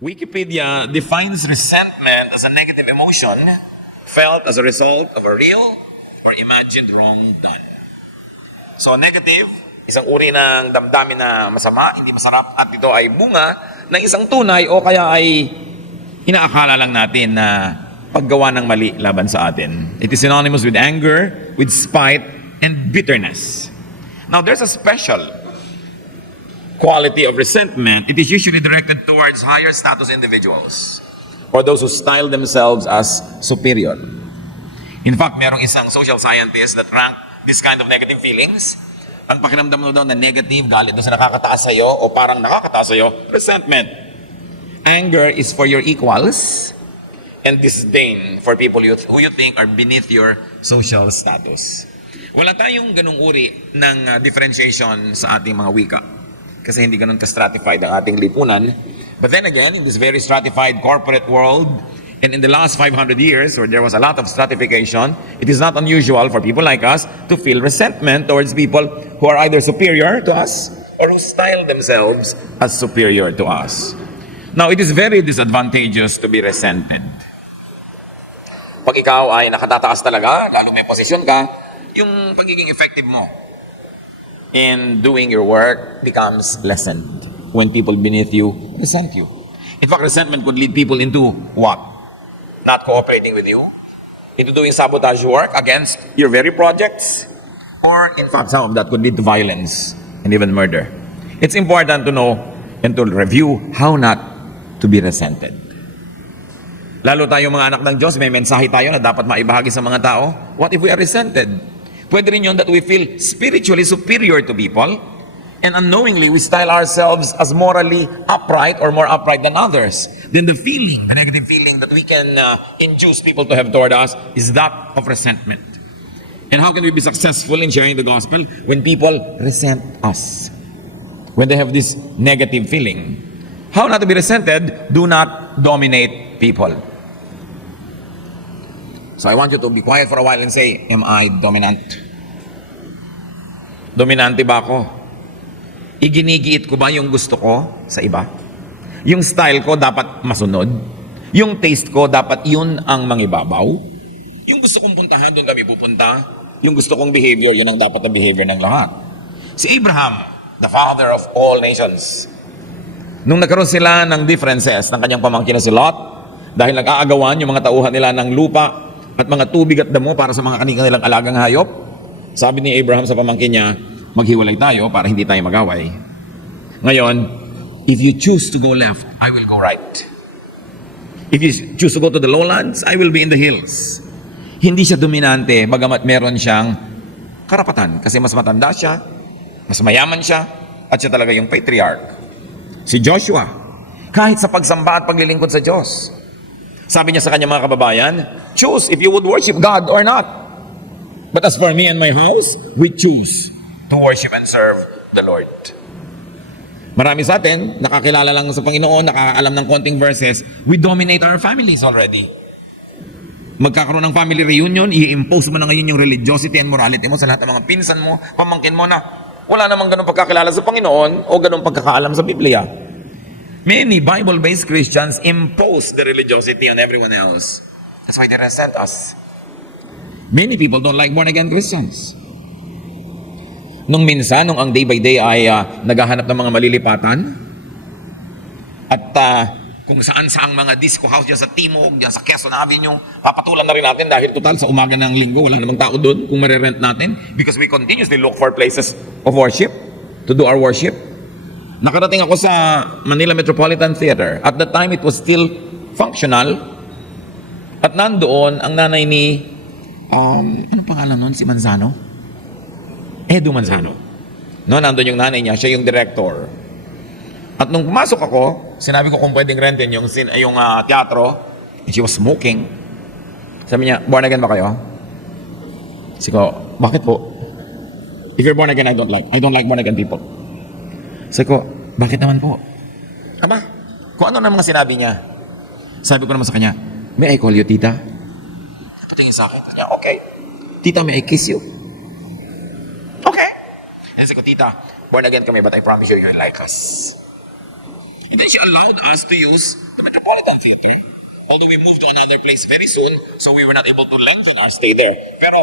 Wikipedia defines resentment as a negative emotion felt as a result of a real or imagined wrong done. So negative, isang uri ng damdamin na masama, hindi masarap, at ito ay bunga ng isang tunay o kaya ay inaakala lang natin na paggawa ng mali laban sa atin. It is synonymous with anger, with spite, and bitterness. Now there's a special quality of resentment. It is usually directed towards higher status individuals or those who style themselves as superior. In fact, merong isang social scientist that ranked this kind of negative feelings. Ang pakiramdam mo daw na negative, galit doon sa nakakataas sa'yo o parang nakakataas sa'yo, resentment. Anger is for your equals and disdain for people who you think are beneath your social status. Wala tayong ganung uri ng differentiation sa ating mga wika. Kasi hindi ganun ka-stratified ang ating lipunan. But then again, in this very stratified corporate world, and in the last 500 years, where there was a lot of stratification, it is not unusual for people like us to feel resentment towards people who are either superior to us or who style themselves as superior to us. Now, it is very disadvantageous to be resented. Pag ikaw ay nakatataas talaga, lalo may posisyon ka, yung pagiging effective mo in doing your work becomes lessened when people beneath you resent you. In fact, resentment could lead people into what? Not cooperating with you, into doing sabotage work against your very projects, or in fact, some of that could lead to violence and even murder. It's important to know and to review how not to be resented. Lalo tayo mga anak ng Diyos, may mensahe tayo na dapat maibahagi sa mga tao. What if we are resented? Pwede rin yun that we feel spiritually superior to people and unknowingly we style ourselves as morally upright or more upright than others. Then the feeling, the negative feeling that we can induce people to have toward us is that of resentment. And how can we be successful in sharing the gospel when people resent us? When they have this negative feeling. How not to be resented? Do not dominate people. So I want you to be quiet for a while and say, am I dominant? Dominante ba ako? Iginigiit ko ba yung gusto ko sa iba? Yung style ko dapat masunod? Yung taste ko dapat yun ang mangibabaw? Yung gusto kong puntahan, doon kami pupunta? Yung gusto kong behavior, yun ang dapat na behavior ng lahat. Si Abraham, the father of all nations, nung nagkaroon sila ng differences ng kanyang pamangkin na si Lot, dahil nag-aagawan yung mga tauhan nila ng lupa at mga tubig at damo para sa mga kanilang alagang hayop, sabi ni Abraham sa pamangkin niya, maghiwalay tayo para hindi tayo magaway. Ngayon, if you choose to go left, I will go right. If you choose to go to the lowlands, I will be in the hills. Hindi siya dominante, bagamat meron siyang karapatan kasi mas matanda siya, mas mayaman siya, at siya talaga yung patriarch. Si Joshua, kahit sa pagsamba at paglilingkod sa Diyos, sabi niya sa kanyang mga kababayan, choose if you would worship God or not. But as for me and my house, we choose to worship and serve the Lord. Marami sa atin, nakakilala lang sa Panginoon, nakakaalam ng konting verses, we dominate our families already. Magkakaroon ng family reunion, i-impose mo na ngayon yung religiosity and morality mo sa lahat ng mga pinsan mo, pamangkin mo na wala namang ganun pagkakilala sa Panginoon o ganun pagkakaalam sa Biblia. Many Bible-based Christians impose the religiosity on everyone else. That's why they resent us. Many people don't like born-again Christians. Nung minsan, nung ang day by day ay naghahanap ng mga malilipatan, at kung saan-saang mga disco house dyan sa Timog, dyan sa Quezon Avenue, papatulan na rin natin dahil total sa umaga ng linggo, wala namang tao doon kung marerent natin because we continuously look for places of worship to do our worship. Nakarating ako sa Manila Metropolitan Theater. At that time, it was still functional. At nandoon ang nanay ni, ano pangalan nun? Si Manzano? Edu Manzano. No, nandoon yung nanay niya. Siya yung director. At nung pumasok ako, sinabi ko kung pwedeng rentin yung teatro. And she was smoking. Sabi niya, born again ba kayo? Sabi ko, bakit po? If you're born again, I don't like born again people. Sabi ko, bakit naman po? Aba, kung ano na mga sinabi niya. Sabi ko naman sa kanya, may I call you tita? Patingin sa akin. Niya, okay. Tita, may I kiss you? Okay. And sabi ko, tita, born again kami, but I promise you, you're like us. And then she allowed us to use Metropolitan Theater. Although we moved to another place very soon, so we were not able to lengthen our stay there. Pero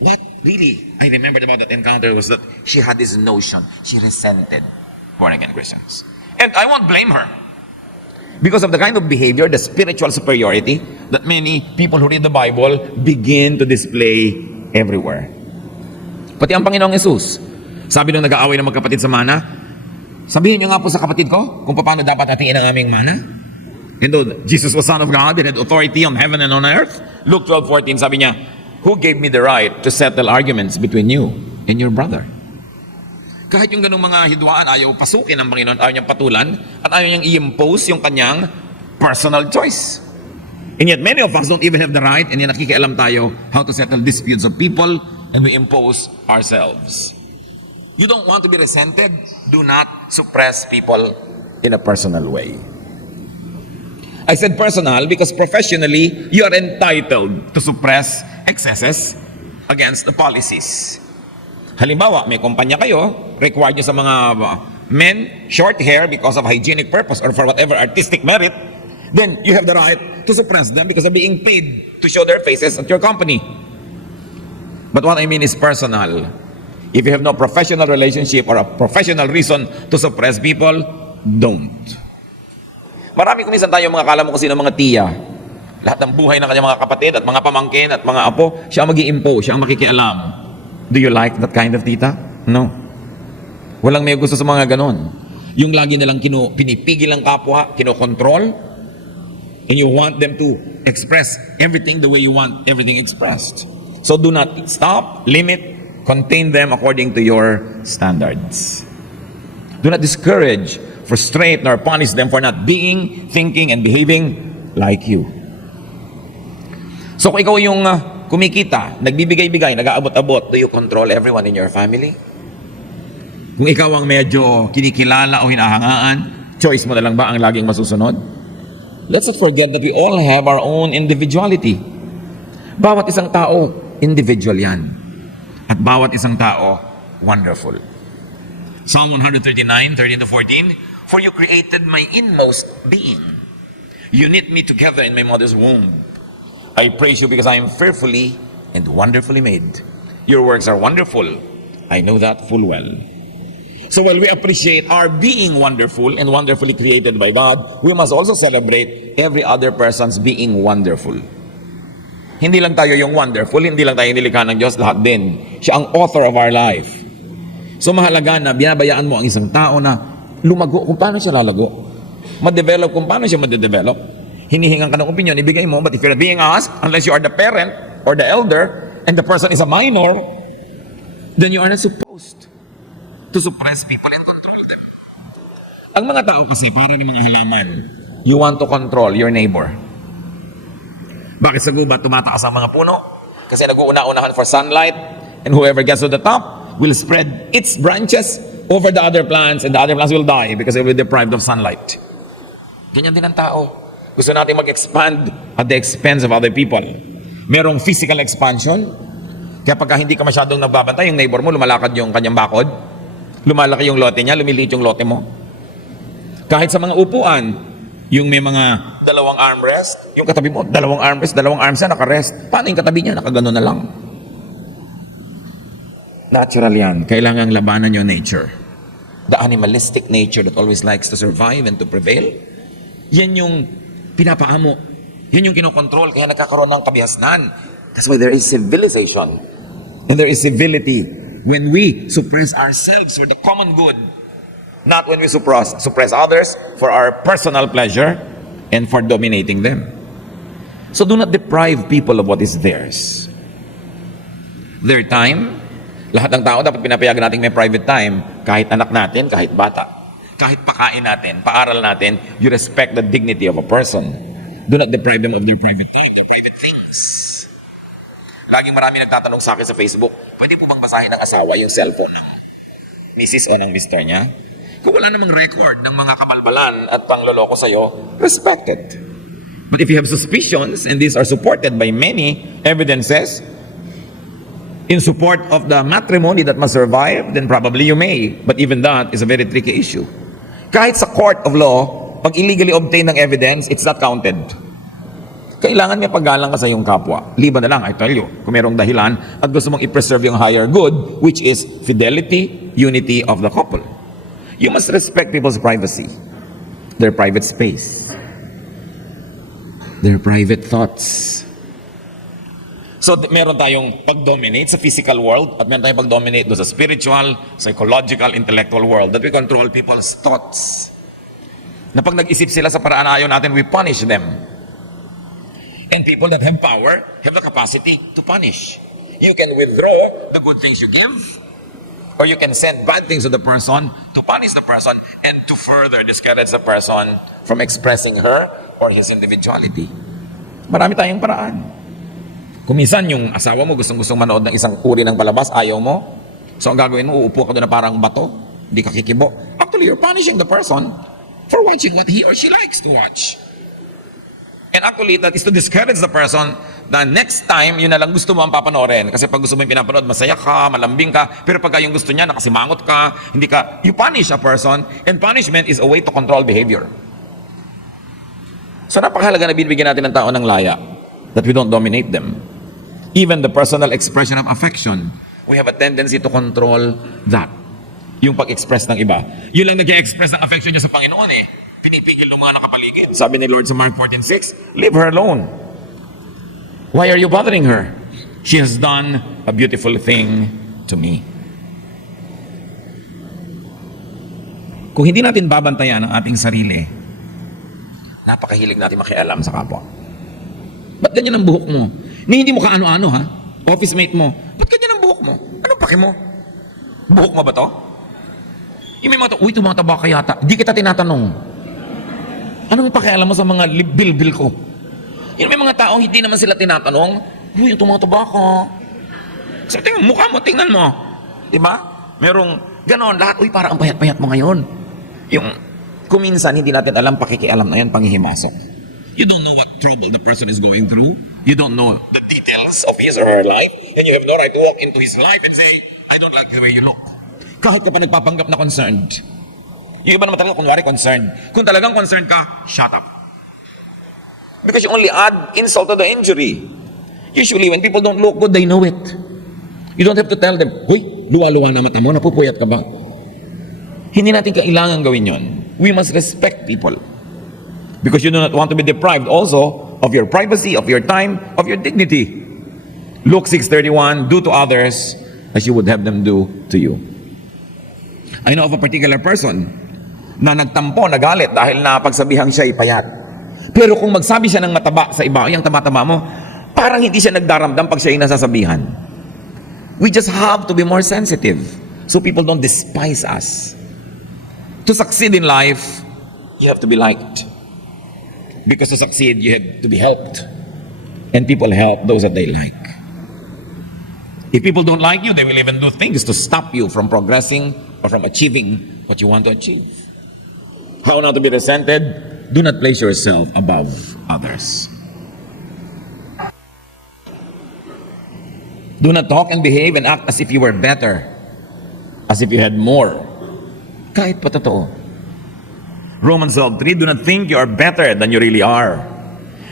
what really I remembered about that encounter was that she had this notion. She resented born-again Christians. And I won't blame her. Because of the kind of behavior, the spiritual superiority that many people who read the Bible begin to display everywhere. Pati ang Panginoong Yesus, sabi nung nag-aaway ng magkapatid sa mana, sabihin niyo nga po sa kapatid ko kung paano dapat hatiin ang aming mana. And though Jesus was Son of God and had authority on heaven and on earth, Luke 12:14, sabi niya, who gave me the right to settle arguments between you and your brother? Kahit yung ganung mga hidwaan, ayaw pasukin ng Panginoon, ayaw niyang patulan, at ayaw niyang i-impose yung kanyang personal choice. And yet many of us don't even have the right, and yan nakikialam tayo how to settle disputes of people, and we impose ourselves. You don't want to be resented, do not suppress people in a personal way. I said personal because professionally, you are entitled to suppress excesses against the policies. Halimbawa, may kumpanya kayo, required nyo sa mga men, short hair because of hygienic purpose or for whatever artistic merit, then you have the right to suppress them because they're being paid to show their faces at your company. But what I mean is personal. If you have no professional relationship or a professional reason to suppress people, don't. Marami kumisan tayo mga kala mo kasi ng mga tiya. Lahat ng buhay ng kanyang mga kapatid at mga pamangkin at mga apo, siya ang mag-i-impose, siya ang makikialam. Do you like that kind of tita? No. Walang may gusto sa mga ganon. Yung lagi nilang pinipigil ang kapwa, kinokontrol, and you want them to express everything the way you want everything expressed. So do not stop, limit, contain them according to your standards. Do not discourage, frustrate, nor punish them for not being, thinking, and behaving like you. So kung ikaw yung kumikita, nagbibigay-bigay, nag-aabot-abot, do you control everyone in your family? Kung ikaw ang medyo kinikilala o hinahangaan, choice mo na lang ba ang laging masusunod? Let's not forget that we all have our own individuality. Bawat isang tao, individual yan. At bawat isang tao, wonderful. Psalm 139, 13-14, for you created my inmost being. You knit me together in my mother's womb. I praise you because I am fearfully and wonderfully made. Your works are wonderful. I know that full well. So while we appreciate our being wonderful and wonderfully created by God, we must also celebrate every other person's being wonderful. Hindi lang tayo yung wonderful, hindi lang tayo nilikha ng Diyos, lahat din. Siya ang author of our life. So mahalaga na binabayaan mo ang isang tao na lumago kung paano siya lalago. Ma-develop kung paano siya ma-develop. Hinihingan ka ng opinion, ibigay mo, but if you're not being asked, unless you are the parent or the elder, and the person is a minor, then you are not supposed to suppress people and control them. Ang mga tao kasi, para ng mga halaman, you want to control your neighbor. Bakit sa gubat tumataas ang mga puno? Kasi nag-uuna-unahan for sunlight, and whoever gets to the top will spread its branches over the other plants, and the other plants will die because they will be deprived of sunlight. Ganyan din ang tao. Gusto natin mag-expand at the expense of other people. Merong physical expansion, kaya pagka hindi ka masyadong nagbabantay, yung neighbor mo, lumalakad yung kanyang bakod, lumalaki yung lote niya, lumiliit yung lote mo. Kahit sa mga upuan, yung may mga dalawang armrest, yung katabi mo, dalawang armrest, dalawang arms na nakarest. Paano yung katabi niya? Nakagano na lang. Natural yan. Kailangang labanan yung nature. The animalistic nature that always likes to survive and to prevail. Yan yung pinapaamo. Yan yung kinokontrol. Kaya nagkakaroon ng kabihasnan. That's why there is civilization. And there is civility when we suppress ourselves for the common good. Not when we suppress others for our personal pleasure and for dominating them. So do not deprive people of what is theirs. Their time, lahat ng tao dapat pinapayagan natin may private time. Kahit anak natin, kahit bata. Kahit pakain natin, paaral natin, you respect the dignity of a person. Do not deprive them of their private time, their private things. Laging marami nagtatanong sa akin sa Facebook, pwede po bang basahin ng asawa yung cellphone ng misis o ng mister niya? Kung wala namang record ng mga kabalbalan at pangloloko sa'yo, respect it. But if you have suspicions, and these are supported by many evidences, in support of the matrimony that must survive, then probably you may. But even that is a very tricky issue. Kahit sa court of law, pag illegally obtained ng evidence, it's not counted. Kailangan may paggalang ka sa iyong kapwa. Liban na lang, I tell you, kung merong dahilan at gusto mong i-preserve yung higher good, which is fidelity, unity of the couple. You must respect people's privacy, their private space, their private thoughts. So, meron tayong pag-dominate sa physical world at meron tayong pag-dominate doon sa spiritual, psychological, intellectual world, that we control people's thoughts. Na pag nag-isip sila sa paraan na ayaw natin, we punish them. And people that have power have the capacity to punish. You can withdraw the good things you give, or you can send bad things to the person to punish the person and to further discourage the person from expressing her or his individuality. Marami tayong paraan. Kung minsan yung asawa mo gustong-gustong manood ng isang uri ng palabas, ayaw mo, so ang gagawin mo, uupo ka doon na parang bato, hindi ka kikibo. Actually, you're punishing the person for watching what he or she likes to watch. And actually, that is to discourage the person na next time, yun na lang gusto mo ang papanoorin. Kasi pag gusto mo yung pinapanood, masaya ka, malambing ka. Pero pagka yung gusto niya, nakasimangot ka, hindi ka, you punish a person, and punishment is a way to control behavior. So napakahalaga na binibigyan natin ng tao ng laya, that we don't dominate them. Even the personal expression of affection, we have a tendency to control that. Yung pag-express ng iba. Yun lang nag-express ng affection niya sa Panginoon eh. Pinipigil ng mga nakapaligid. Sabi ni Lord sa Mark 14:6, leave her alone. Why are you bothering her? She has done a beautiful thing to me. Kung hindi natin babantayan ang ating sarili, napakahilig natin makialam sa kapwa. Ba't ganyan ang buhok mo? Ni hindi mo kaano-ano ha? Office mate mo. Ba't ganyan ang buhok mo? Anong pake mo? Buhok mo ba to? Yung may mga to, uy, tumataba ka yata. Di kita tinatanong. Anong pakialam mo sa mga bil-bil ko? Yung may mga taong hindi naman sila tinatanong, uy, yung tumataba ka. So, tingnan, mukha mo, tingnan mo. Diba? Merong ganon, lahat, uy, parang ang payat-payat mo ngayon. Yung, kung minsan, hindi natin alam, pakikialam na yan, panghihimasok. You don't know what trouble the person is going through. You don't know the details of his or her life. And you have no right to walk into his life and say, I don't like the way you look. Kahit ka pa nagpapanggap na concerned. Yung iba naman talaga, kunwari concerned. Kung talagang concerned ka, shut up. Because you only add insult to the injury. Usually, when people don't look good, they know it. You don't have to tell them, huy, luwa-luwa na mata mo, napupuyat ka ba? Hindi natin kailangan gawin yon. We must respect people. Because you do not want to be deprived also of your privacy, of your time, of your dignity. Luke 6:31, do to others as you would have them do to you. I know of a particular person na nagtampo, nagalit dahil napagsabihang siya ipayat. Pero kung magsabi siya ng mataba sa iba, yung tama-tama mo, parang hindi siya nagdaramdam pag siya yung nasasabihan. We just have to be more sensitive so people don't despise us. To succeed in life, you have to be liked. Because to succeed, you have to be helped. And people help those that they like. If people don't like you, they will even do things to stop you from progressing or from achieving what you want to achieve. How not to be resented? Do not place yourself above others. Do not talk and behave and act as if you were better, as if you had more. Kahit pa totoo. Romans 12:3, do not think you are better than you really are.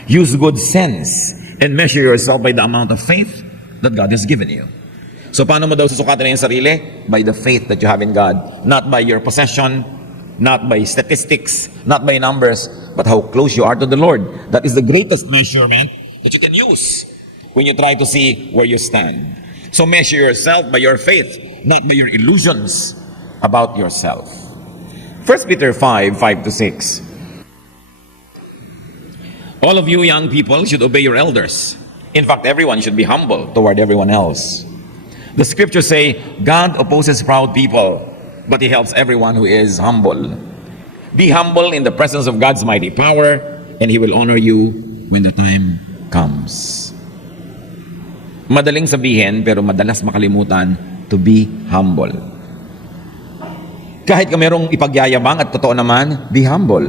Use good sense and measure yourself by the amount of faith that God has given you. So paano mo daw susukatin na yung sarili? By the faith that you have in God. Not by your possession, not by statistics, not by numbers, but how close you are to the Lord. That is the greatest measurement that you can use when you try to see where you stand. So measure yourself by your faith, not by your illusions about yourself. 1 Peter 5:5-6. All of you young people should obey your elders. In fact, everyone should be humble toward everyone else. The scriptures say, God opposes proud people, but He helps everyone who is humble. Be humble in the presence of God's mighty power, and He will honor you when the time comes. Madaling sabihin, pero madalas makalimutan, to be humble. Kahit ka merong ipagyayabang at totoo naman, be humble.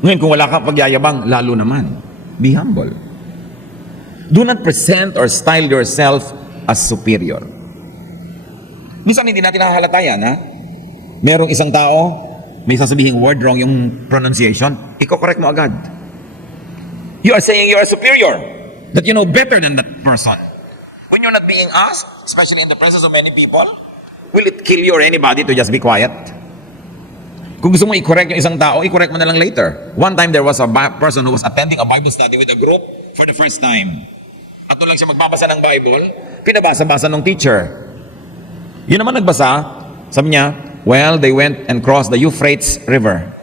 Ngayon, kung wala kang pagyayabang, lalo naman, be humble. Do not present or style yourself as superior. Minsan hindi natin nahahalata yan, ha? Merong isang tao, may sasabihin word wrong yung pronunciation, iko-correct mo agad. You are saying you are superior, that you know better than that person. When you're not being asked, especially in the presence of many people, will it kill you or anybody to just be quiet? Kung gusto mo i-correct yung isang tao, i-correct mo na lang later. One time there was a person who was attending a Bible study with a group for the first time. At doon lang siya magbabasa ng Bible, pinabasa-basa ng teacher. Yun naman nagbasa, sabi niya, well, they went and crossed the Euphrates River.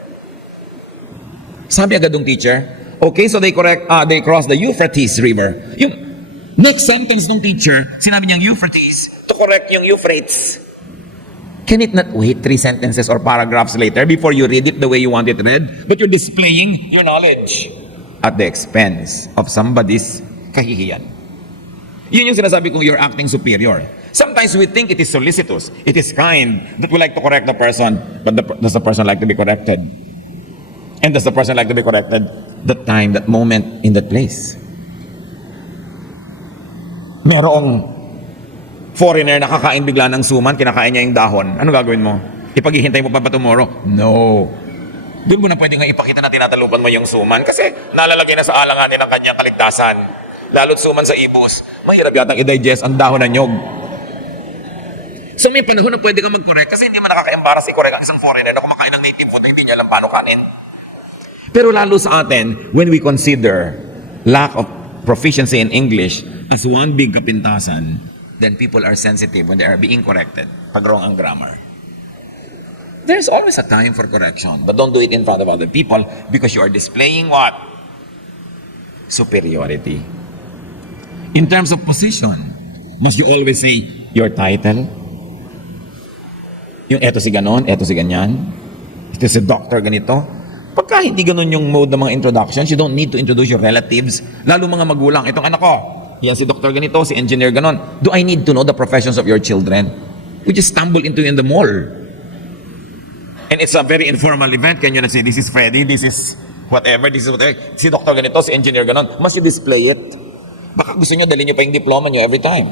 Sabi agad ng teacher, okay, so they crossed the Euphrates River. Yung next sentence ng teacher, sinabi niyang Euphrates to correct yung Euphrates. Can it not wait 3 sentences or paragraphs later before you read it the way you want it read? But you're displaying your knowledge at the expense of somebody's kahihiyan. Yun yung sinasabi kong you're acting superior. Sometimes we think it is solicitous, it is kind, that we like to correct the person, but does the person like to be corrected? And does the person like to be corrected that time, that moment, in that place? Merong foreigner nakakain bigla ng suman, kinakain niya yung dahon. Ano gagawin mo? Ipaghihintay mo pa ba tomorrow? No. Doon mo na pwede nga ipakita na tinatalupan mo yung suman kasi nalalagay na sa alanganin ng kanyang kaligtasan. Lalo't suman sa ibos, mahirap yatang i-digest ang dahon ng nyog. So may panahon na pwede ka mag-correct kasi hindi man nakaka-embarrass i-correct ang isang foreigner na kumakain ng native food, hindi niya alam paano kanin. Pero lalo sa atin, when we consider lack of proficiency in English as one big kapintasan, then people are sensitive when they are being corrected pag wrong ang grammar. There's always a time for correction, but don't do it in front of other people because you are displaying what? Superiority. In terms of position, must you always say your title? Yung eto si ganon, eto si ganyan. Ito si doctor ganito. Pagka hindi ganon yung mode ng mga introductions, you don't need to introduce your relatives, lalo mga magulang. Itong anak ko, yan si doctor ganito, si engineer ganon. Do I need to know the professions of your children? We just stumble into in the mall. And it's a very informal event. Can you not say, this is Freddy, this is whatever, this is whatever. Si doctor ganito, si engineer ganon. Must you display it? Baka gusto nyo, dalhin nyo pa yung diploma nyo every time.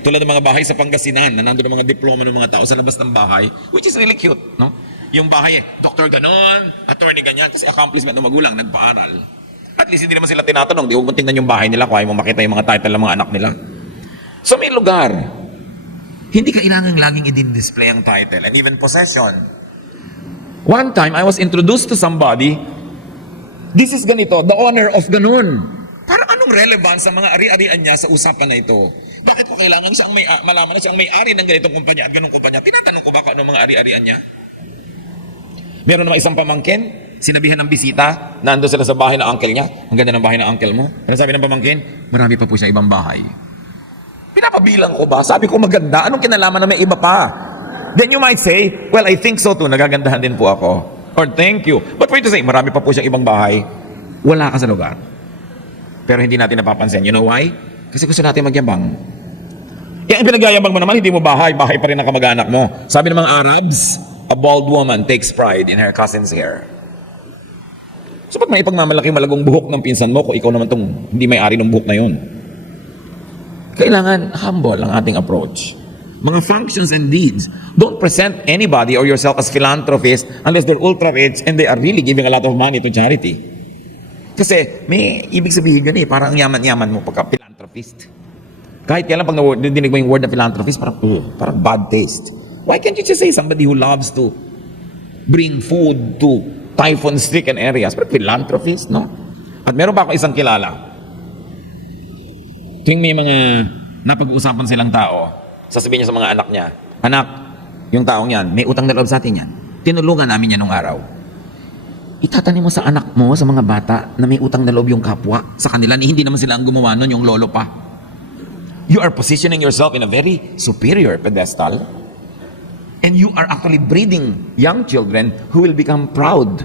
Tulad ng mga bahay sa Pangasinan, na nandun ang mga diploma ng mga tao sa labas ng bahay, which is really cute, no? Yung bahay doktor ganon, attorney ganyan, kasi accomplishment ng magulang, nagpaaral. At least hindi naman sila tinatanong, di huwag mo tingnan yung bahay nila, kung ayaw mo makita yung mga title ng mga anak nila. So may lugar, hindi kailangan laging i-display ang title and even possession. One time, I was introduced to somebody, this is ganito, the owner of ganon. Para anong relevance sa mga ari-arian niya sa usapan na ito? Bakit ko kailangan siyang malaman na siyang may-ari ng ganitong kumpanya at ganong kumpanya? Tinatanong ko ba kung anong mga ari-arian niya? Meron naman isang pamangkin, sinabihan ng bisita, nandun sila sa bahay ng uncle niya. Ang ganda ng bahay ng uncle mo. Pero sabi ng pamangkin, marami pa po siya ibang bahay. Pinapabilang ko ba? Sabi ko maganda. Anong kinalaman na may iba pa? Then you might say, well, I think so too. Nagagandahan din po ako. Or thank you. But for you to say, marami pa po siyang ibang bahay, wala ka sa lugar. Pero hindi natin napapansin. You know why? Kasi gusto natin magyabang. Yung pinagyayabang mo naman, hindi mo bahay. Bahay pa rin ang kamag-anak mo. Sabi ng mga Arabs, a bald woman takes pride in her cousin's hair. So ba't may ipagmamalaki malagong buhok ng pinsan mo kung ikaw naman tong hindi may-ari ng buhok na yun? Kailangan humble ang ating approach. Mga functions and deeds. Don't present anybody or yourself as philanthropist unless they're ultra-rich and they are really giving a lot of money to charity. Kasi may ibig sabihin ganun parang yaman-yaman mo pagka philanthropist. Kahit kailan pag nadinig mo yung word na philanthropist, parang bad taste. Why can't you just say somebody who loves to bring food to typhoon-stricken areas? Pero philanthropist, no? At meron pa ako isang kilala. Tuwing may mga napag-uusapan silang tao, sasabihin niya sa mga anak niya, anak, yung taong yan, may utang na loob sa atin yan. Tinulungan namin yan nung araw. Itatanim mo sa anak mo, sa mga bata, na may utang na loob yung kapwa sa kanila, ni hindi naman sila ang gumawa nun, yung lolo pa. You are positioning yourself in a very superior pedestal, and you are actually breeding young children who will become proud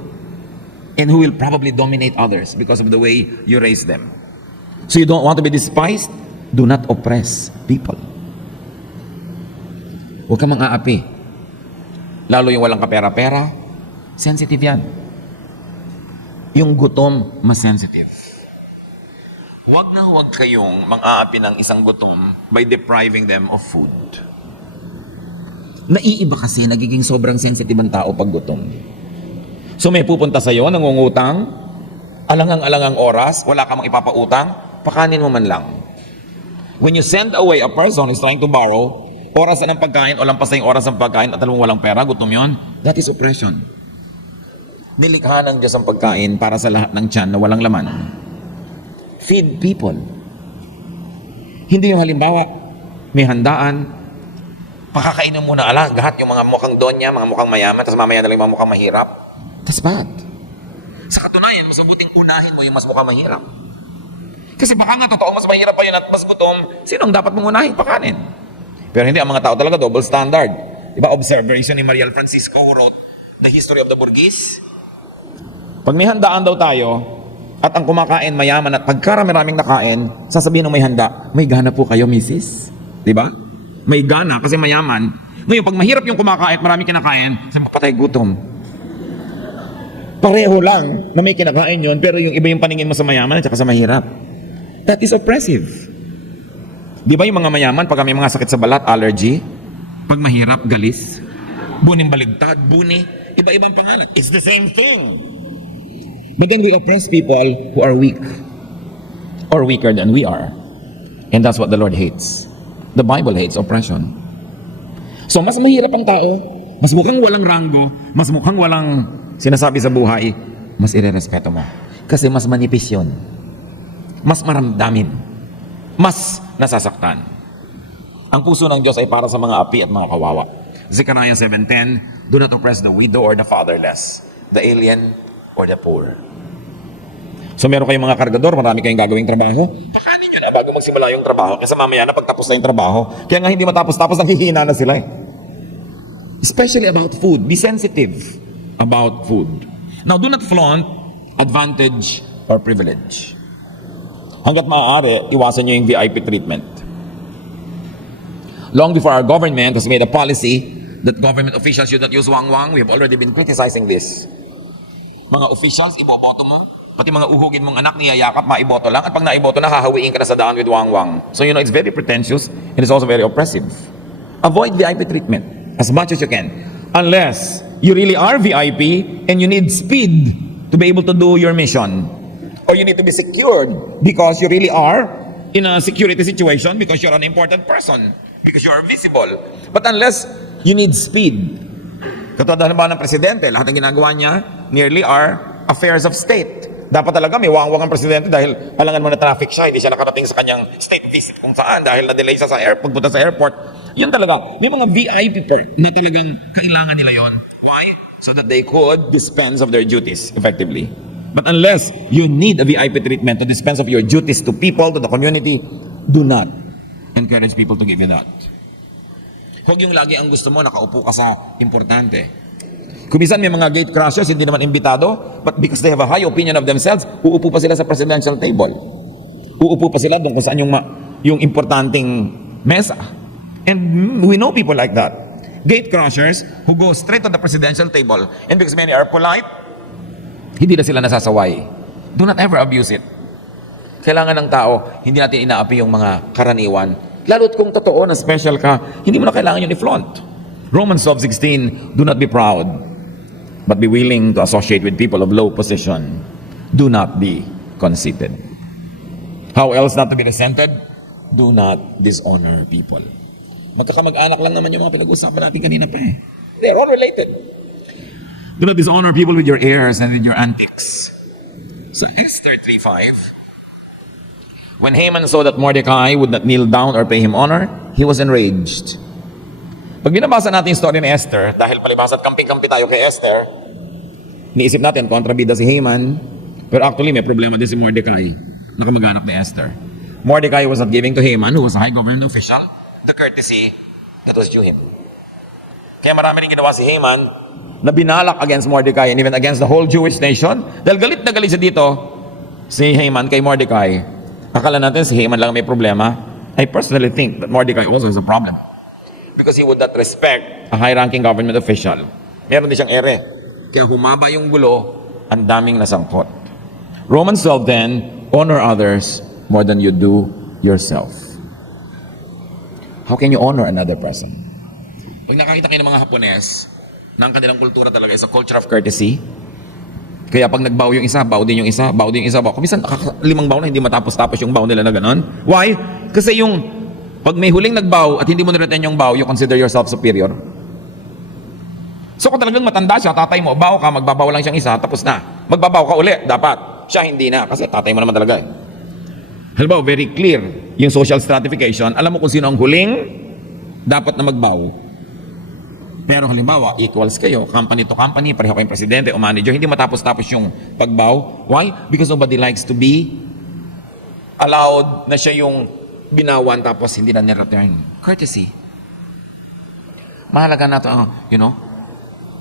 and who will probably dominate others because of the way you raise them. So you don't want to be despised? Do not oppress people. Huwag kang mang-aapi. Lalo yung walang kapera-pera, sensitive yan. Yung gutom, mas sensitive. Huwag na huwag kayong mang-aapi ng isang gutom by depriving them of food. Naiiba kasi, nagiging sobrang sensitive ang tao pag gutom. So may pupunta sa'yo, nangungutang, alangang-alangang oras, wala ka mang ipapautang, pakanin mo man lang. When you send away a person who's trying to borrow, oras na ng pagkain o lampas na yung oras ng pagkain at alam mo walang pera, gutom yun, that is oppression. Nilikha ng Diyos ang pagkain para sa lahat ng tiyan na walang laman. Feed people. Hindi yung halimbawa, may handaan, pakakainin mo na lahat yung mga mukhang donya, mga mukhang mayaman, tapos mamaya na lang yung mga mukhang mahirap. That's bad. Sa katunayan, mas mabuting unahin mo yung mas mukhang mahirap. Kasi baka nga totoo, mas mahirap pa yun at mas gutom, sinong dapat mong unahin? Pakanin. Pero hindi, ang mga tao talaga double standard. Diba, observation ni Mariel Francisco who wrote The History of the Burgess? Pag may handaan daw tayo, at ang kumakain mayaman at pagkarami-raming nakain, sasabihin ng may handa, may gana po kayo, misis? Diba? May gana kasi mayaman. Ngayon, pag mahirap yung kumakain, marami kinakain, sabi, patay gutom. Pareho lang na may kinakain yun, pero yung iba yung paningin mo sa mayaman at saka sa mahirap. That is oppressive. Di ba yung mga mayaman, pag may mga sakit sa balat, allergy, pag mahirap, galis, buning baligtad, buni, iba-ibang pangalan. It's the same thing. But then we oppress people who are weak or weaker than we are. And that's what the Lord hates. The Bible hates oppression. So mas mahirap ang tao, mas mukhang walang ranggo, mas mukhang walang sinasabi sa buhay, mas irerespeto mo. Kasi mas manipis yun. Mas maramdamin. Mas nasasaktan. Ang puso ng Diyos ay para sa mga api at mga kawawa. Zechariah 7:10, do not oppress the widow or the fatherless, the alien or the poor. So meron kayong mga kargador, marami kayong gagawing trabaho. Pakanin nyo na bago magsimula yung trabaho kasi mamaya na pagtapos na yung trabaho. Kaya nga hindi matapos-tapos, nanghihina na sila eh. Especially about food. Be sensitive about food. Now, do not flaunt advantage or privilege. Hanggat maaari, iwasan nyo yung VIP treatment. Long before our government has made a policy that government officials should not use wang-wang, we have already been criticizing this. Mga officials, iboboto mo. Pati mga uhugin mong anak, niyayakap, maiboto lang. At pag naiboto na, hahawiin ka na sa daan with wang-wang. So you know, it's very pretentious and it's also very oppressive. Avoid VIP treatment as much as you can. Unless you really are VIP and you need speed to be able to do your mission. Or you need to be secured because you really are in a security situation because you're an important person. Because you are visible. But unless you need speed, katulad ba ng presidente, lahat ng ginagawa niya nearly are affairs of state. Dapat talaga may wang-wang ang presidente dahil halangan mo na traffic siya, hindi siya nakarating sa kanyang state visit kung saan dahil na-delay siya sa airport, pagpunta sa airport. Yun talaga, may mga VIP part na talagang kailangan nila yon. Why? So that they could dispense of their duties effectively. But unless you need a VIP treatment to dispense of your duties to people, to the community, do not encourage people to give you that. Huwag yung lagi ang gusto mo, nakaupo ka sa importante. Kung minsan may mga gate crashers, hindi naman imbitado, but because they have a high opinion of themselves, uupo pa sila sa presidential table. Uupo pa sila doon kung saan yung importanteng mesa. And we know people like that. Gate crashers who go straight to the presidential table, and because many are polite, hindi na sila nasasaway. Do not ever abuse it. Kailangan ng tao, hindi natin inaapi yung mga karaniwan. Lalo't kung totoo na special ka, hindi mo na kailangan yun i-flaunt. Romans 12:16, do not be proud, but be willing to associate with people of low position. Do not be conceited. How else not to be resented? Do not dishonor people. Magkakamag-anak lang naman yung mga pinag-usapan natin kanina pa eh. They're all related. Do not dishonor people with your airs and with your antics. So Esther 3:5, when Haman saw that Mordecai would not kneel down or pay him honor, he was enraged. Pag binabasa natin yung story ni Esther, dahil palibhasa at kamping-kampi tayo kay Esther, niisip natin, kontrabida si Haman, pero actually may problema din si Mordecai, na kamag-anak ni Esther. Mordecai was not giving to Haman, who was a high government official, the courtesy that was due him. Kaya marami rin ginawa si Haman na binalak against Mordecai and even against the whole Jewish nation. Dahil galit na galit siya dito, si Haman kay Mordecai. Akala natin si Haman lang may problema. I personally think that Mordecai also has a problem. Because he would not respect a high-ranking government official. Meron din siyang ere. Kaya humaba yung gulo, ang daming nasangkot. Romans 12:10, honor others more than you do yourself. How can you honor another person? Pag nakakita kayo ng mga Hapones, na ang kanilang kultura talaga is a culture of courtesy. Kaya pag nagbaw yung isa, baw din yung isa, baw din yung isa, baw. Kumisan, 5 baw na hindi matapos-tapos yung baw nila na ganon. Why? Kasi yung, pag may huling nagbaw at hindi mo niretain yung baw, you consider yourself superior. So kung talagang matanda siya, tatay mo, baw ka, magbabaw lang siyang isa, tapos na. Magbabaw ka uli, dapat. Siya hindi na, kasi tatay mo naman talaga. Halimbawa, very clear yung social stratification. Alam mo kung sino ang huling dapat na magbaw. Pero halimbawa, equals kayo, company to company, pareho kayong presidente o manager, hindi matapos-tapos yung pagbaw. Why? Because nobody likes to be allowed na siya yung binawan tapos hindi na nireturn. Courtesy. Mahalaga na ito,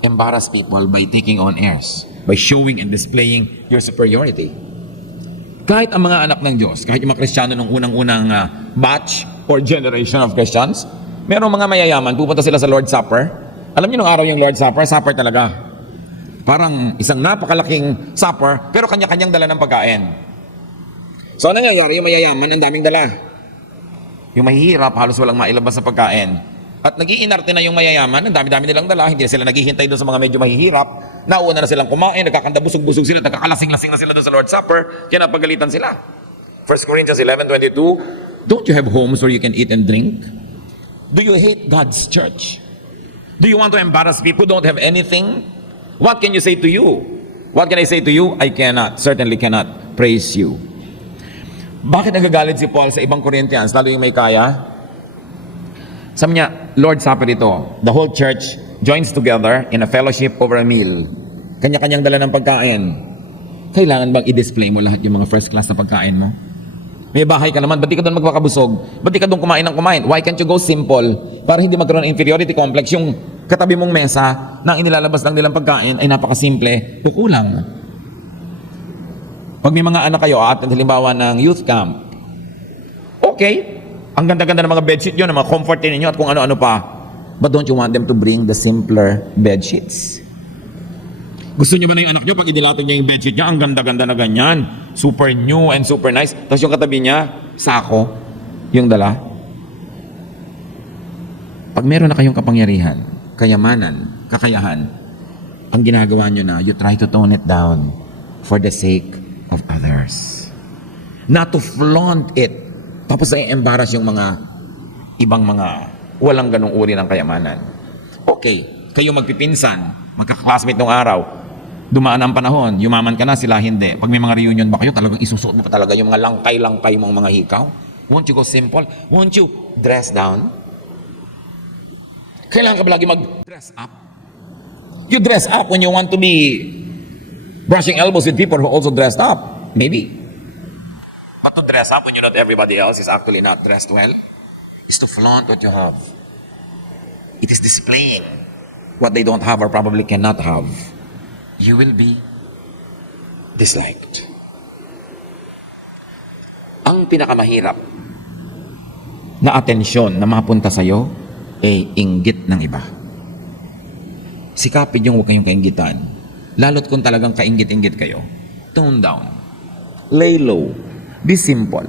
embarrass people by taking on airs, by showing and displaying your superiority. Kahit ang mga anak ng Diyos, kahit yung mga Kristiyano nung unang-unang batch or generation of Christians, merong mga mayayaman, pupunta sila sa Lord's Supper. Alam niyo nung araw yung Lord's Supper, supper talaga. Parang isang napakalaking supper, pero kanya-kanyang dala ng pagkain. So ano nangyayari? Yung mayayaman, ang daming dala. Yung mahihirap, halos walang mailabas sa pagkain. At nag-iinarte na yung mayayaman, ang dami-dami nilang dala, hindi na sila naghihintay doon sa mga medyo mahihirap. Nauna na silang kumain, nagkakanda busog-busog sila, nagkakalasing-lasing na sila doon sa Lord's Supper, kaya napagalitan sila. 1 Corinthians 11:22, don't you have homes where you can eat and drink? Do you hate God's church? Do you want to embarrass people who don't have anything? What can you say to you? What can I say to you? I cannot, certainly cannot praise you. Bakit nagagalit si Paul sa ibang Corinthians, lalo yung may kaya? Sabi niya, Lord's Supper ito. The whole church joins together in a fellowship over a meal. Kanya-kanyang dala ng pagkain. Kailangan bang i-display mo lahat yung mga first class na pagkain mo? May bahay ka naman, ba't di ka doon magpakabusog? Ba't di ka doon kumain ng kumain? Why can't you go simple? Para hindi magkaroon ng inferiority complex, yung katabi mong mesa na inilalabas lang nilang pagkain ay napakasimple o kulang. Pag may mga anak kayo at halimbawa ng youth camp, okay, ang ganda-ganda ng mga bedsheet yun, ng mga comfort ninyo at kung ano-ano pa. But don't you want them to bring the simpler bedsheets? Gusto niyo ba na yung anak niyo, pag inilatag niya yung bedsheet niya, ang ganda-ganda na ganyan, super new and super nice, tapos yung katabi niya, sako, yung dala? Pag meron na kayong kapangyarihan, kayamanan, kakayahan, ang ginagawa niyo na, you try to tone it down for the sake of others. Not to flaunt it, tapos ay embarrass yung mga ibang mga walang ganong uri ng kayamanan. Okay, kayo magpipinsan, magka-classmate nung araw, dumaan ang panahon, yumaman ka na, sila hindi. Pag may mga reunion ba kayo, talagang isusuot mo pa talaga yung mga langkay-langkay mong mga hikaw? Won't you go simple? Won't you dress down? Kailangan ka ba lagi mag-dress up? You dress up when you want to be brushing elbows with people who also dressed up. Maybe. But to dress up when you know that everybody else is actually not dressed well is to flaunt what you have. It is displaying what they don't have or probably cannot have. You will be disliked. Ang pinakamahirap na atensyon na mapunta sa'yo ay inggit ng iba. Sikapin yung huwag kayong kainggitan. Lalo't kung talagang kainggit-inggit kayo, tone down. Lay low. Be simple.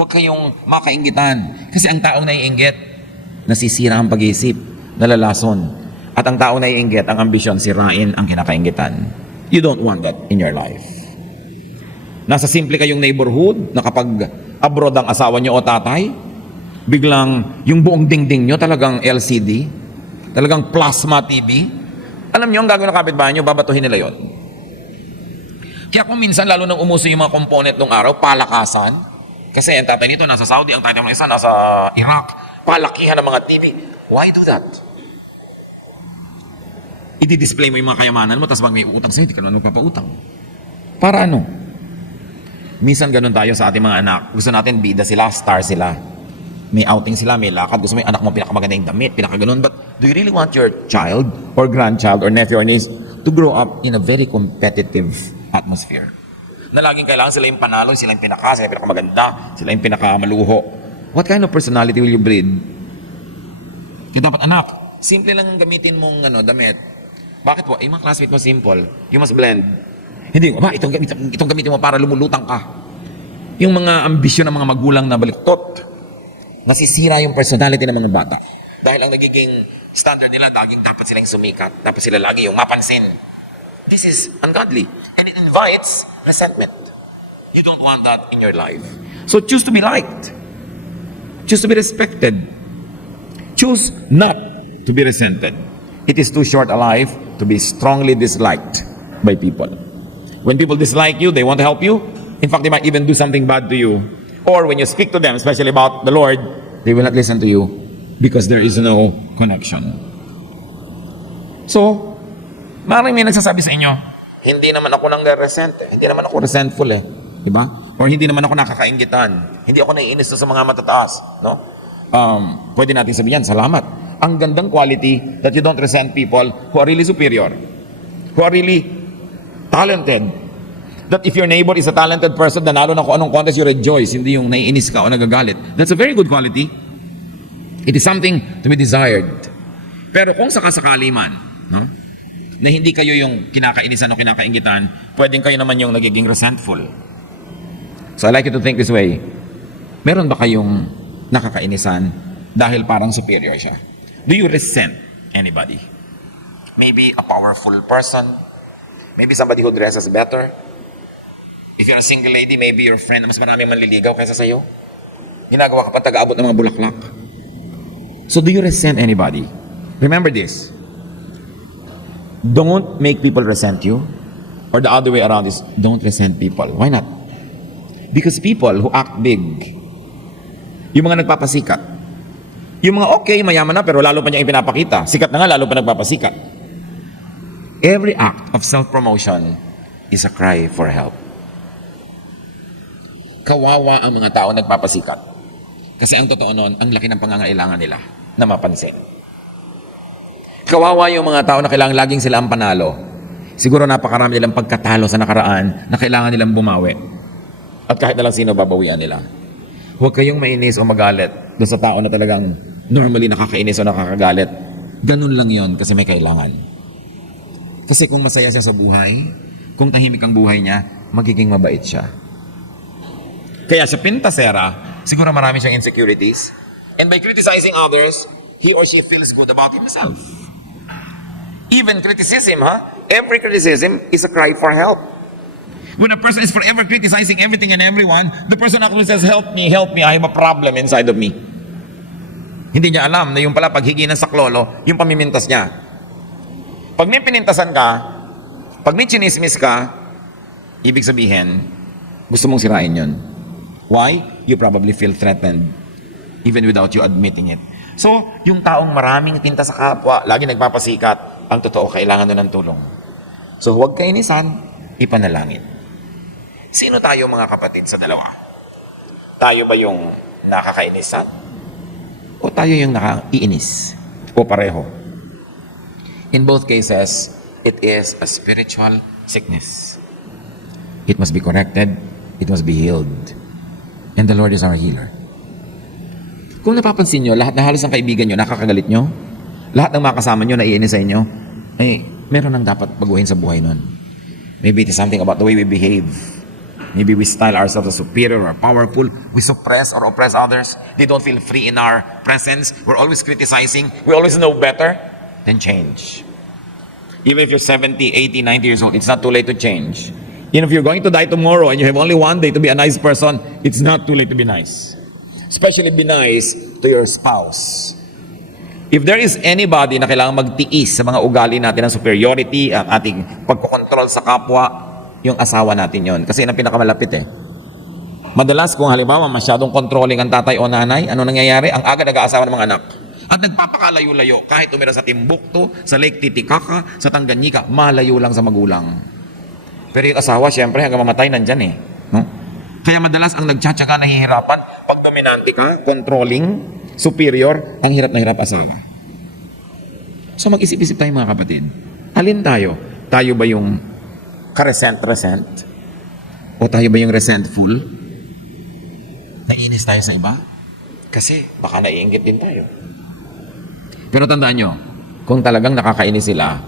Huwag kayong makainggitan. Kasi ang taong naiinggit, nasisira ang pag-iisip, nalalason. At ang tao na iinggit, ang ambisyon, sirain ang kinakainggitan. You don't want that in your life. Nasa simple kayong neighborhood, na kapag abroad ang asawa nyo o tatay, biglang yung buong dingding nyo talagang LCD, talagang plasma TV. Alam nyo, ang gagawin ng kapitbahay nyo, babatuhin nila yon. Kaya kung minsan, lalo nang umuso yung mga component ng araw, palakasan. Kasi ang tatay nito nasa Saudi, ang tatay ng isa nasa Iraq. Palakihan ng mga TV. Why do that? I-display mo yung mga kayamanan mo, tapos pag may utang sa'yo, hindi ka naman magpapautang. Para ano? Minsan ganun tayo sa ating mga anak. Gusto natin bida sila, star sila. May outing sila, may lakad. Gusto mo yung anak mo pinakamaganda yung damit, pinakaganon. But do you really want your child or grandchild or nephew or niece to grow up in a very competitive atmosphere? Na laging kailangan sila yung panalo, sila yung pinaka, sila yung pinakamaganda, sila yung pinakamaluho. What kind of personality will you breed? Kaya dapat anak, simple lang ang gamitin mong damit. Bakit po? Yung mga classmate mo simple. You must blend. Hindi, itong gamitin mo para lumulutang ka. Yung mga ambisyon ng mga magulang na baliktot, nasisira yung personality ng mga bata. Dahil ang nagiging Standard nila, laging dapat silang sumikat. Dapat sila lagi yung mapansin. This is ungodly. And it invites resentment. You don't want that in your life. So choose to be liked. Choose to be respected. Choose not to be resented. It is too short a life to be strongly disliked by people. When people dislike you, they want to help you. In fact, they might even do something bad to you. Or when you speak to them, especially about the Lord, they will not listen to you because there is no connection. So, maraming may nagsasabi sa inyo, hindi naman ako nang resent eh. Hindi naman ako resentful eh. Diba? Or hindi naman ako nakakainggitan. Hindi ako naiinis sa mga matataas. No? Pwede natin sabihin, salamat. Ang gandang quality that you don't resent people who are really superior, who are really talented. That if your neighbor is a talented person, nanalo na kung anong contest, you rejoice. Hindi yung naiinis ka o nagagalit. That's a very good quality. It is something to be desired. Pero kung sakasakali man, no, na hindi kayo yung kinakainisan o kinakaingitan, pwedeng kayo naman yung nagiging resentful. So I like you to think this way. Meron ba kayong nakakainisan dahil parang superior siya? Do you resent anybody? Maybe a powerful person. Maybe somebody who dresses better. If you're a single lady, maybe your friend na mas maraming manliligaw kaysa sa'yo. Ginagawa ka pa taga-abot ng mga bulaklak. So do you resent anybody? Remember this. Don't make people resent you. Or the other way around is, don't resent people. Why not? Because people who act big, yung mga nagpapasikat, yung mga okay, mayaman na, pero lalo pa niya ipinapakita. Sikat na nga, lalo pa nagpapasikat. Every act of self-promotion is a cry for help. Kawawa ang mga tao nagpapasikat. Kasi ang totoo nun, ang laki ng pangangailangan nila na mapansin. Kawawa yung mga tao na kailangan laging sila ang panalo. Siguro napakarami nilang pagkatalo sa nakaraan na kailangan nilang bumawi. At kahit na lang sino babawian nila. Huwag kayong mainis o magalit doon sa tao na talagang normally nakakainis o nakakagalit. Ganun lang yon kasi may kailangan. Kasi kung masaya siya sa buhay, kung tahimik ang buhay niya, magiging mabait siya. Kaya sa pintasera, siguro marami siyang insecurities. And by criticizing others, he or she feels good about himself. Even criticism, every criticism is a cry for help. When a person is forever criticizing everything and everyone, the person actually says, help me, I have a problem inside of me. Hindi niya alam na yung pala paghigi ng saklolo, yung pamimintas niya. Pag may pinintasan ka, pag may chinismis ka, ibig sabihin, gusto mong sirain yun. Why? You probably feel threatened, even without you admitting it. So, yung taong maraming tinta sa kapwa, lagi nagpapasikat, ang totoo, kailangan doon ng tulong. So, huwag kainisan, ipanalangin. Sino tayo mga kapatid sa dalawa? Tayo ba yung nakakainisan? O tayo yung nakaiinis? O pareho? In both cases, it is a spiritual sickness. It must be corrected. It must be healed. And the Lord is our healer. Kung napapansin nyo, lahat na halos ng kaibigan nyo, nakakagalit nyo, lahat ng mga kasama nyo, naiinis sa inyo, meron nang dapat baguhin sa buhay nun. Maybe it is something about the way we behave. Maybe we style ourselves as superior or powerful. We suppress or oppress others. They don't feel free in our presence. We're always criticizing. We always know better. Then change. Even if you're 70, 80, 90 years old, it's not too late to change. Even if you're going to die tomorrow and you have only one day to be a nice person, it's not too late to be nice. Especially be nice to your spouse. If there is anybody na kailangan magtiis sa mga ugali natin ng superiority, ang ating pagkokontrol sa kapwa, yung asawa natin yon. Kasi yun ang pinakamalapit eh. Madalas kung halimbawa masyadong controlling ang tatay o nanay, ano nangyayari? Ang aga nag-aasawa ng mga anak. At nagpapakalayo-layo kahit tumira sa Timbuktu, sa Lake Titicaca, sa Tanganyika, malayo lang sa magulang. Pero yung asawa, syempre, hanggang mamatay nandyan eh. No? Kaya madalas ang nagtsatsaga, nahihirapan, pag dominante ka, controlling, superior, ang hirap na hirap asawa. So mag-isip-isip tayo mga kapatid. Alin tayo? Tayo ba yung ka-resent? O tayo ba yung resentful? Naiinis tayo sa iba? Kasi baka naiinggit din tayo. Pero tandaan nyo, kung talagang nakakainis sila,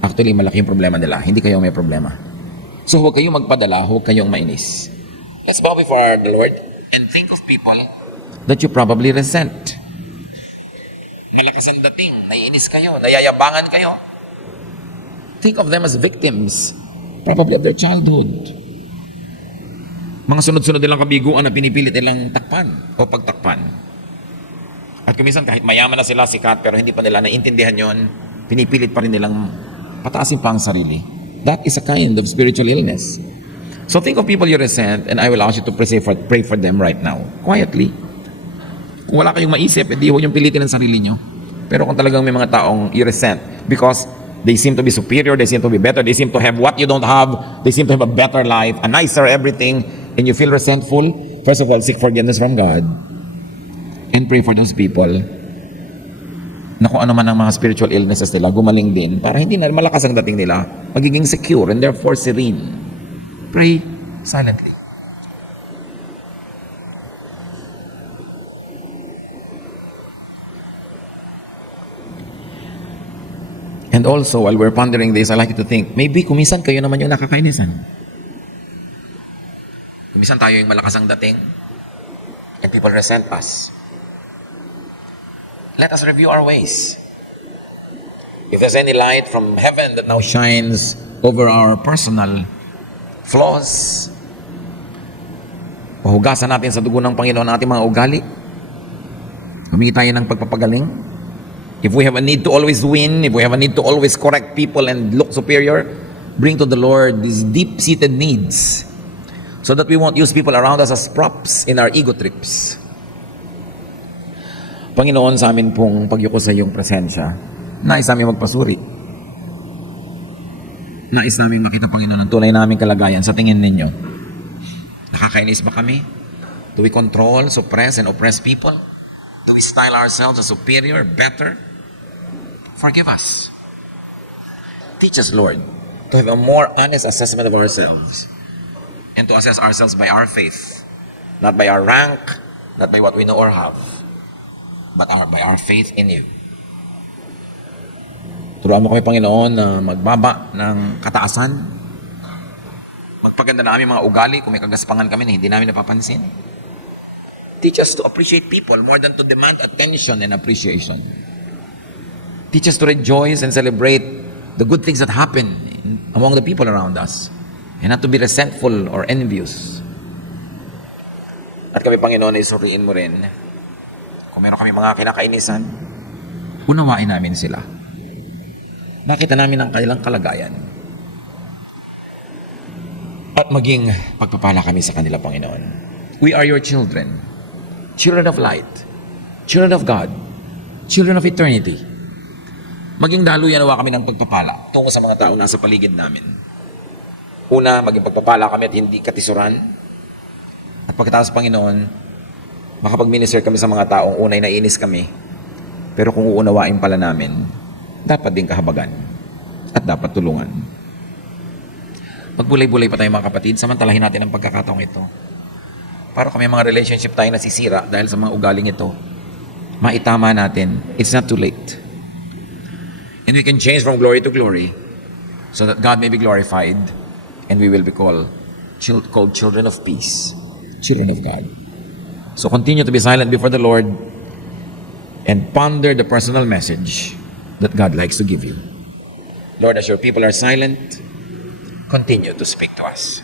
actually malaki yung problema nila. Hindi kayo may problema. So huwag kayong magpadala, huwag kayong mainis. Let's bow before the Lord and think of people that you probably resent. malakas ang dating, naiinis kayo, nayayabangan kayo. Think of them as victims, probably of their childhood. Mga sunod-sunod nilang kabiguan na pinipilit nilang takpan o pagtakpan. At kuminsan kahit mayaman na sila, sikat, pero hindi pa nila naintindihan yon, pinipilit pa rin nilang pataasin pa ang sarili. That is a kind of spiritual illness. So think of people you resent, and I will ask you to pray for them right now, quietly. Kung wala kayong maisip, hindi huwag yung pilitin ng sarili nyo. Pero kung talagang may mga taong you resent because they seem to be superior, they seem to be better, they seem to have what you don't have, they seem to have a better life, a nicer everything, and you feel resentful, first of all, seek forgiveness from God and pray for those people na kung ano man ang mga spiritual illnesses nila, gumaling din para hindi na malakas ang dating nila, magiging secure and therefore serene. Pray silently. And also, while we're pondering this, I like you to think, maybe kumisan kayo naman yung nakakainisan. Kumisan tayo yung malakas ang dating and people resent us. Let us review our ways. If there's any light from heaven that now shines over our personal flaws, pahugasan natin sa dugo ng Panginoon ang ating mga ugali. Humingi tayo ng pagpapagaling. If we have a need to always win, if we have a need to always correct people and look superior, bring to the Lord these deep-seated needs so that we won't use people around us as props in our ego trips. Panginoon, sa amin pong pagyuko sa iyong presensya, nais namin magpasuri. Nais namin makita, Panginoon, ang tunay naming kalagayan sa tingin ninyo. Nakakainis ba kami? Do we control, suppress, and oppress people? Do we style ourselves as superior, better? Forgive us. Teach us, Lord, to have a more honest assessment of ourselves and to assess ourselves by our faith, not by our rank, not by what we know or have, but by our faith in you. Turuan mo kami, Panginoon, na magbaba ng kataasan, magpaganda na aming mga ugali kung may kagaspangan kami na hindi namin napapansin. Teach us to appreciate people more than to demand attention and appreciation. Teach us to rejoice and celebrate the good things that happen among the people around us and not to be resentful or envious. At kami, Panginoon, ay suriin mo rin kung meron kami mga kinakainisan, unawain namin sila. Nakita namin ang kanilang kalagayan. At maging pagpapala kami sa kanila, Panginoon. We are your children. Children of light. Children of God. Children of eternity. Maging daluyan nawa kami ng pagpapala tungo sa mga taong nasa paligid namin. Una, maging pagpapala kami at hindi katisuran. At pagkatapos, Panginoon, makapag-minister kami sa mga taong unay naiinis kami, pero kung uunawain pala namin, dapat din kahabagan at dapat tulungan. Magbulay-bulay pa tayo, mga kapatid, samantalahin natin ang pagkakataong ito. Para kami mga relationship tayo nasisira dahil sa mga ugaling ito, maitama natin, it's not too late. And we can change from glory to glory so that God may be glorified and we will be called children of peace, children of God. So continue to be silent before the Lord and ponder the personal message that God likes to give you. Lord, as your people are silent, continue to speak to us.